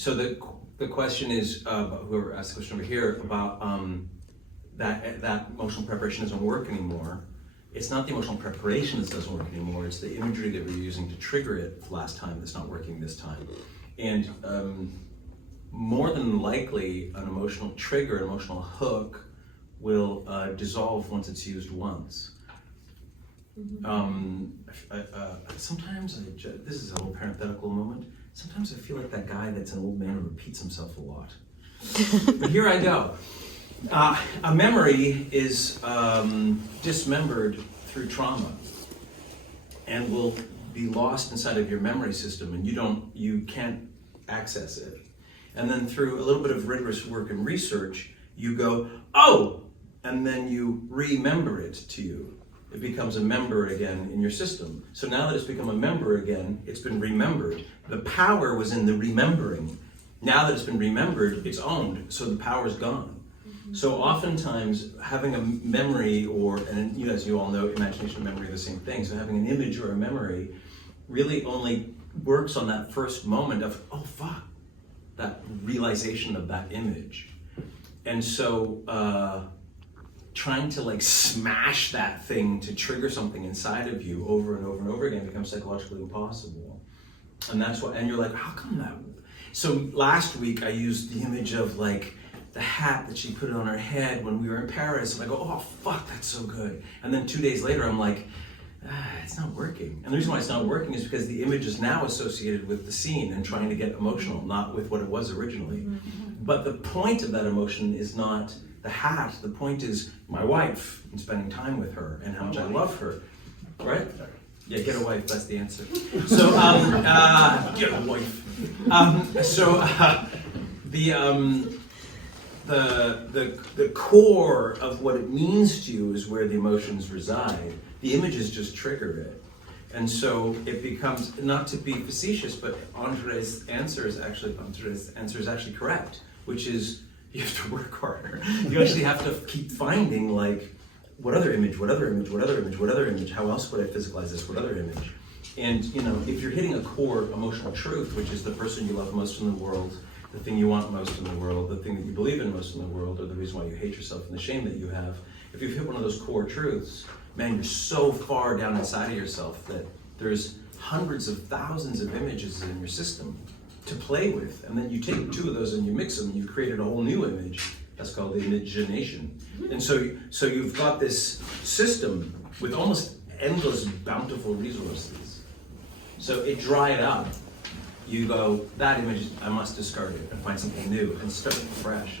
So the question is, whoever asked the question over here about that emotional preparation doesn't work anymore. It's not the emotional preparation that doesn't work anymore. It's the imagery that we're using to trigger it last time that's not working this time. And more than likely, an emotional trigger, an emotional hook, will dissolve once it's used once. Sometimes, this is a little parenthetical moment, sometimes I feel like that guy that's an old man who repeats himself a lot. But here I go. A memory is dismembered through trauma and will be lost inside of your memory system, and you can't access it. And then through a little bit of rigorous work and research, you go, oh, and then you remember it to you. It becomes a member again in your system. So now that it's become a member again, it's been remembered. The power was in the remembering. Now that it's been remembered, it's owned, so the power's gone. So oftentimes having a memory, and you as you all know, imagination and memory are the same thing, so having an image or a memory really only works on that first moment of, oh fuck, that realization of that image. And so trying to like smash that thing to trigger something inside of you over and over and over again becomes psychologically impossible. And that's what, and you're like, how come that? So last week I used the image of like the hat that she put on her head when we were in Paris, and I go, oh fuck, that's so good. And then 2 days later I'm like, it's not working. And the reason why it's not working is because the image is now associated with the scene and trying to get emotional, not with what it was originally. But the point of that emotion is not the hat. The point is my wife and spending time with her and how much I love her, right? Yeah, get a wife, that's the answer. So, get a wife. The core of what it means to you is where the emotions reside. The images just trigger it. And so it becomes, not to be facetious, but Andre's answer is actually correct, which is you have to work harder. You actually have to keep finding like, what other image, what other image, what other image, what other image, how else would I physicalize this, what other image? And you know, if you're hitting a core emotional truth, which is the person you love most in the world, the thing you want most in the world, the thing that you believe in most in the world, or the reason why you hate yourself and the shame that you have, if you've hit one of those core truths, man, you're so far down inside of yourself that there's hundreds of thousands of images in your system to play with. And then you take two of those and you mix them and you've created a whole new image. That's called the imagination. And so you've got this system with almost endless bountiful resources. So it dried up. You go, that image, I must discard it and find something new and start fresh.